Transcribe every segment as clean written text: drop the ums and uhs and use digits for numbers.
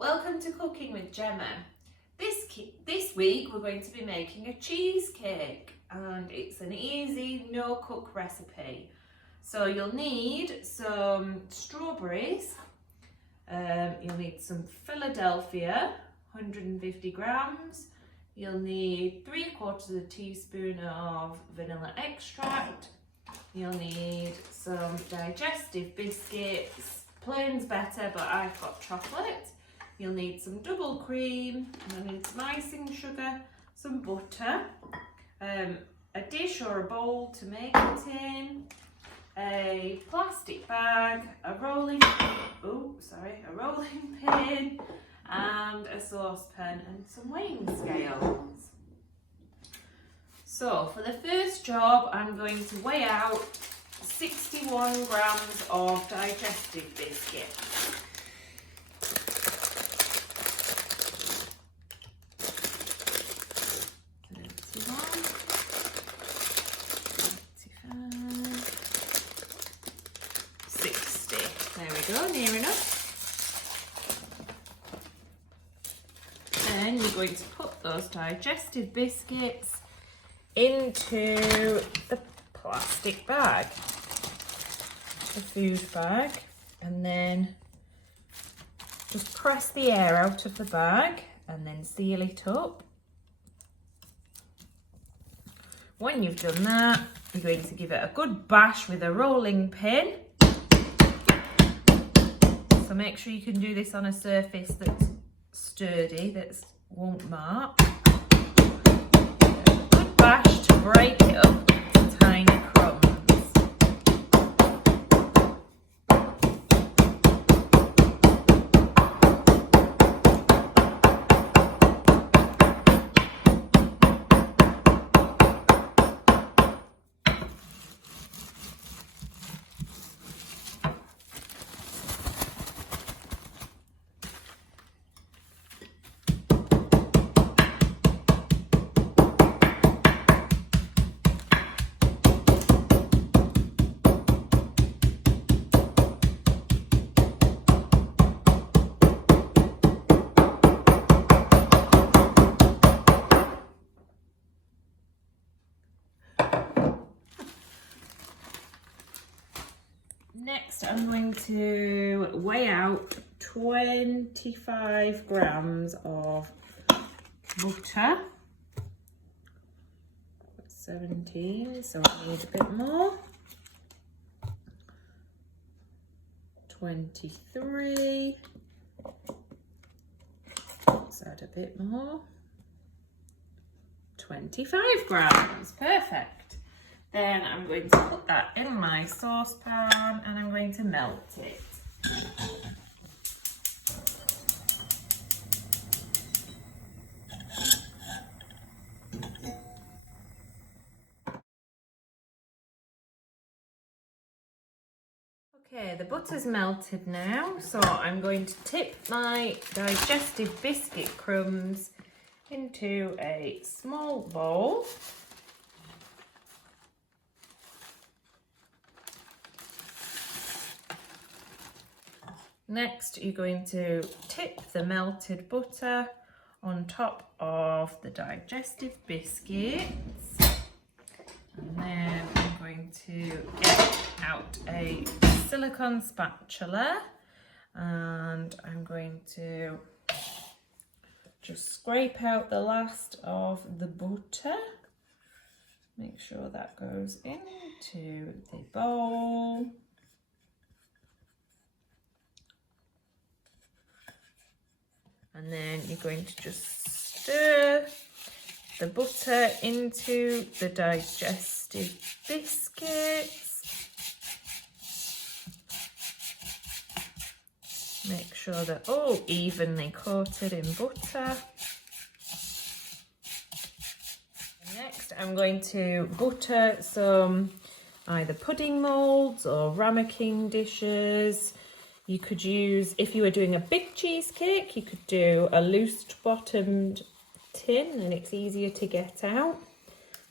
welcome to Cooking with Gemma. This week we're going to be making a cheesecake and it's an easy no-cook recipe. So you'll need some strawberries, you'll need some Philadelphia, 150 grams, you'll need 3/4 teaspoon of vanilla extract, you'll need some digestive biscuits. Plain's better, but I've got chocolate. You'll need some double cream, you'll need some icing sugar, some butter, a dish or a bowl to make it in, a plastic bag, a rolling pin, and a saucepan and some weighing scales. So for the first job, I'm going to weigh out 61 grams of digestive biscuit. There we go, near enough. Then you're going to put those digestive biscuits into the plastic bag, the food bag, and then just press the air out of the bag and then seal it up. When you've done that, you're going to give it a good bash with a rolling pin. So make sure you can do this on a surface that's sturdy, that won't mark. A good bash to break it up to tiny crumbs. Next, I'm going to weigh out 25 grams of butter. 17, so I need a bit more. 23. Let's add a bit more. 25 grams, perfect. Then I'm going to put that in my saucepan and I'm going to melt it. Okay, the butter's melted now, so I'm going to tip my digestive biscuit crumbs into a small bowl. Next, you're going to tip the melted butter on top of the digestive biscuits. And then I'm going to get out a silicone spatula and I'm going to just scrape out the last of the butter. Make sure that goes into the bowl. And then you're going to just stir the butter into the digestive biscuits. Make sure they're all evenly coated in butter. Next, I'm going to butter some either pudding moulds or ramekin dishes. You could use, if you were doing a big cheesecake, you could do a loose bottomed tin and it's easier to get out.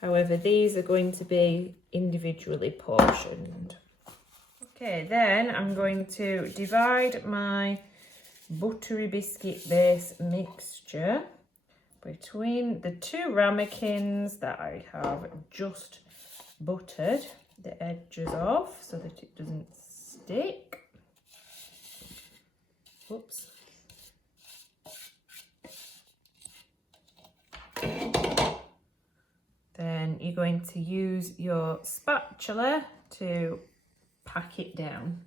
However, these are going to be individually portioned. Okay, then I'm going to divide my buttery biscuit base mixture between the 2 ramekins that I have just buttered the edges off so that it doesn't stick. Whoops. Then you're going to use your spatula to pack it down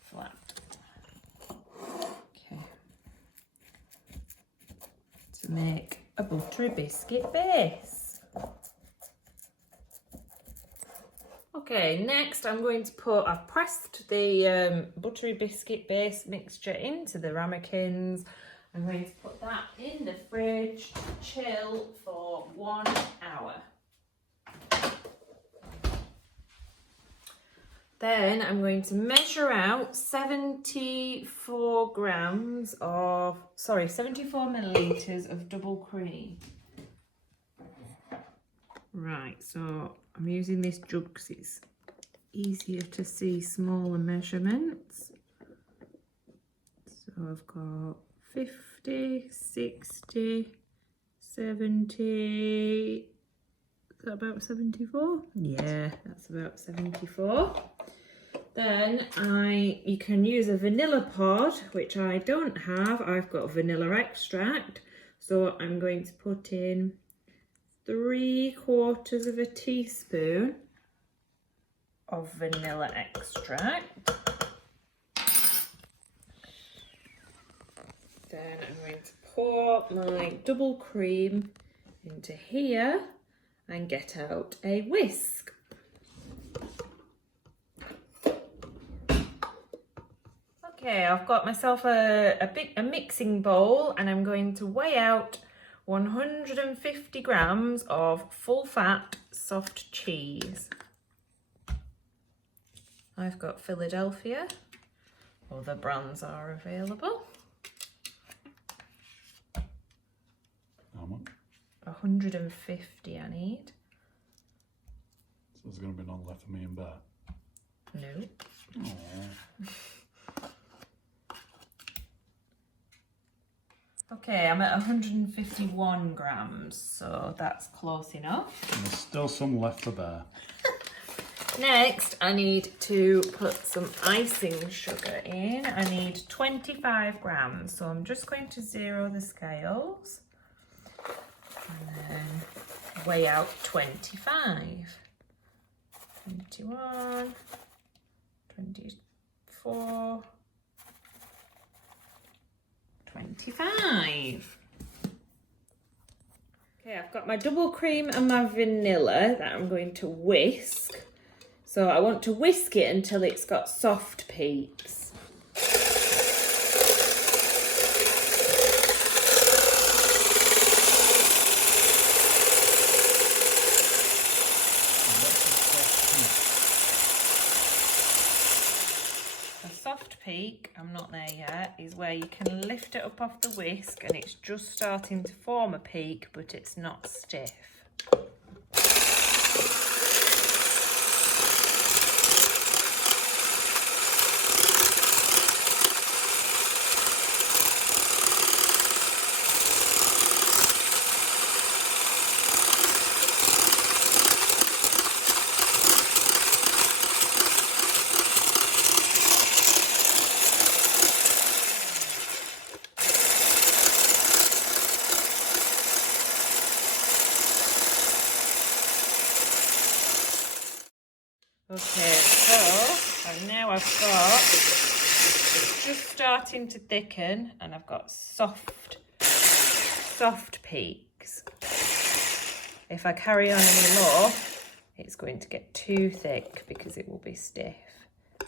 flat. Okay. To make a buttery biscuit base. Okay, next I'm going to I've pressed the buttery biscuit base mixture into the ramekins. I'm going to put that in the fridge to chill for 1 hour. Then I'm going to measure out 74 millilitres of double cream. Right, so I'm using this jug because it's easier to see smaller measurements. So I've got 50, 60, 70, is that about 74? Yeah, that's about 74. Then you can use a vanilla pod, which I don't have. I've got vanilla extract. So I'm going to put in 3/4 of a teaspoon of vanilla extract. Then I'm going to pour my double cream into here and get out a whisk. Okay, I've got myself a mixing bowl and I'm going to weigh out 150 grams of full fat soft cheese. I've got Philadelphia, other brands are available. How much? 150 I need. So there's going to be none left for me and Bear? No. Aww. Okay, I'm at 151 grams, so that's close enough. And there's still some left for Bear. Next, I need to put some icing sugar in. I need 25 grams, so I'm just going to zero the scales and then weigh out 25. 21, 24, 25. Okay, I've got my double cream and my vanilla that I'm going to whisk. So I want to whisk it until it's got soft peaks. A soft peak, I'm not there yet, is where you can lift it up off the whisk and it's just starting to form a peak, but it's not stiff. Okay, so and now I've got, it's just starting to thicken and I've got soft peaks. If I carry on any more, it's going to get too thick because it will be stiff.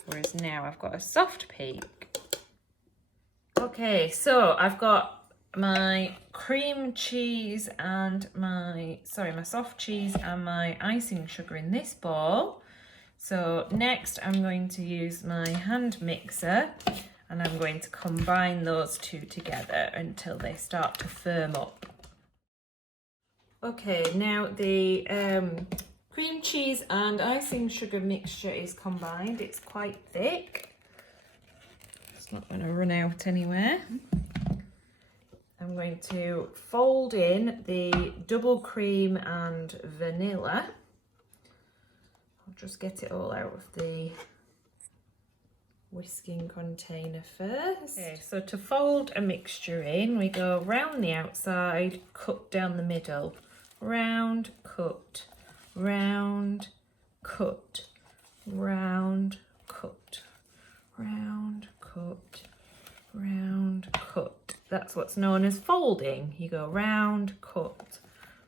Whereas now I've got a soft peak. Okay, so I've got my cream cheese and my soft cheese and my icing sugar in this bowl. So next I'm going to use my hand mixer and I'm going to combine those two together until they start to firm up. Okay, now the cream cheese and icing sugar mixture is combined. It's quite thick. It's not going to run out anywhere. I'm going to fold in the double cream and vanilla. I'll just get it all out of the whisking container first. Okay, so to fold a mixture in, we go round the outside, cut down the middle, round, cut, round, cut, round, cut, round, cut, round, cut. That's what's known as folding. You go round, cut,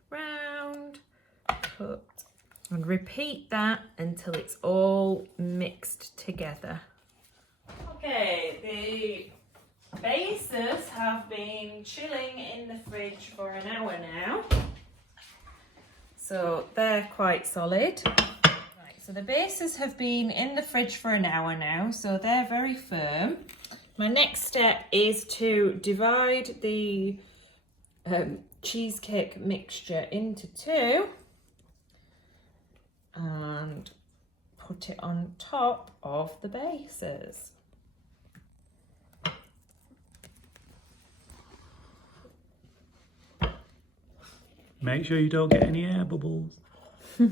round, cut, and repeat that until it's all mixed together. Okay, the bases have been chilling in the fridge for an hour now. So they're quite solid. Right, so the bases have been in the fridge for an hour now, so they're very firm. My next step is to divide the cheesecake mixture into two and put it on top of the bases. Make sure you don't get any air bubbles. So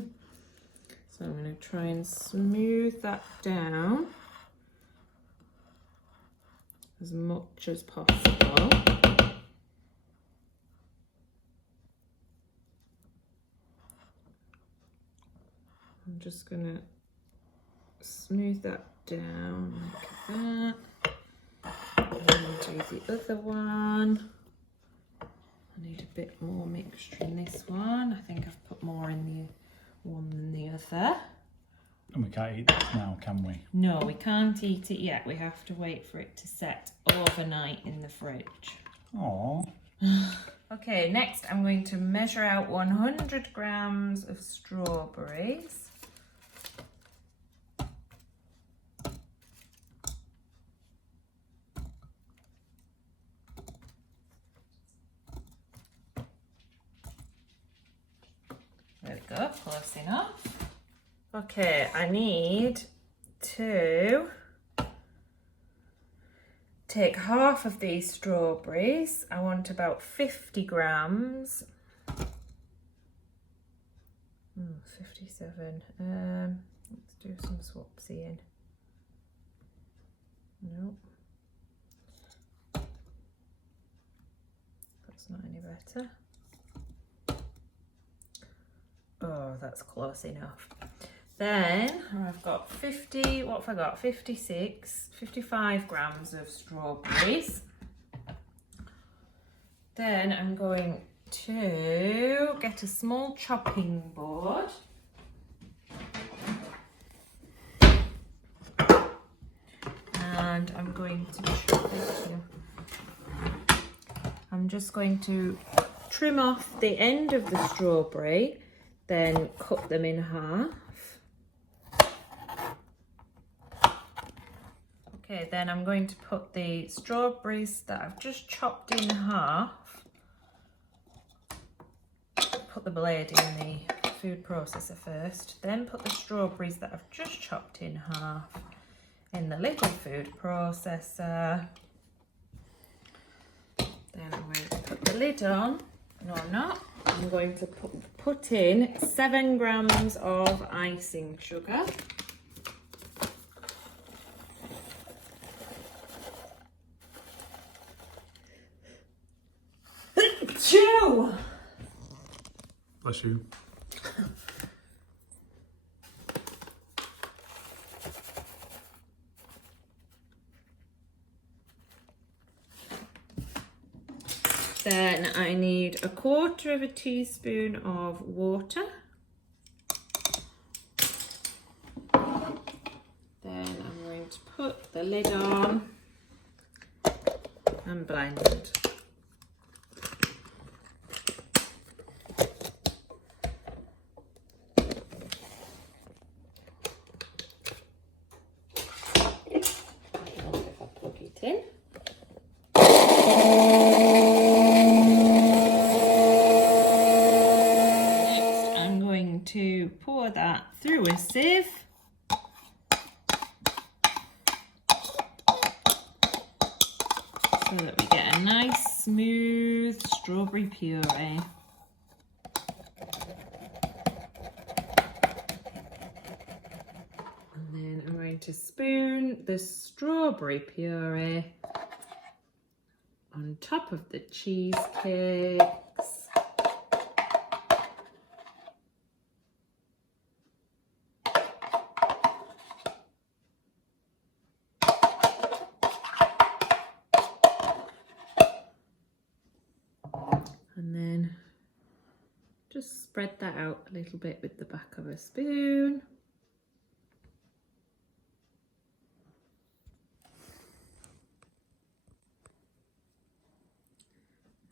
I'm going to try and smooth that down as much as possible. I'm just going to smooth that down like that. And do the other one. I need a bit more mixture in this one. I think I've put more in the one than the other. And we can't eat this now, can we? No, we can't eat it yet. We have to wait for it to set overnight in the fridge. Aww. Okay, next I'm going to measure out 100 grams of strawberries. There we go, close enough. Okay, I need to take half of these strawberries. I want about 50 grams. 57. Let's do some swapsying. Nope. That's not any better. Oh, that's close enough. Then I've got 50, what have I got? 55 grams of strawberries. Then I'm going to get a small chopping board. And I'm going to chop it here. I'm just going to trim off the end of the strawberry, then cut them in half. Okay, then I'm going to put the strawberries that I've just chopped in half, put the blade in the food processor first, then put the strawberries that I've just chopped in half in the little food processor. Then I'm going to put the lid on. No, I'm not. I'm going to put in 7 grams of icing sugar. Chew! Bless you. Then I need 1/4 teaspoon of water. Then I'm going to put the lid on and blend. Plug it in. To pour that through a sieve. so that we get a nice smooth strawberry puree. And then I'm going to spoon the strawberry puree on top of the cheesecakes. And then just spread that out a little bit with the back of a spoon.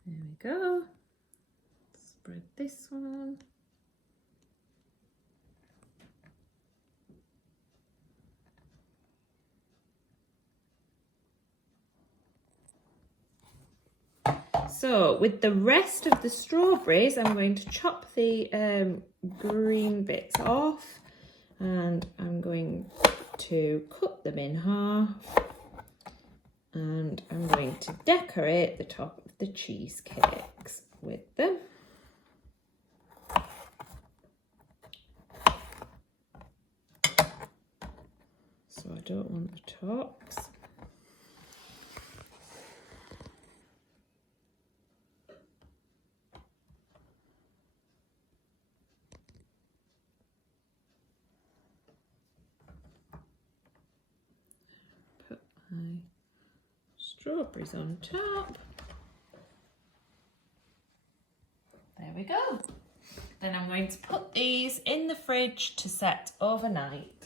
There we go. Spread this one. So with the rest of the strawberries, I'm going to chop the green bits off, and I'm going to cut them in half, and I'm going to decorate the top of the cheesecakes with them. So I don't want the tops. Put my strawberries on top. There we go. Then I'm going to put these in the fridge to set overnight.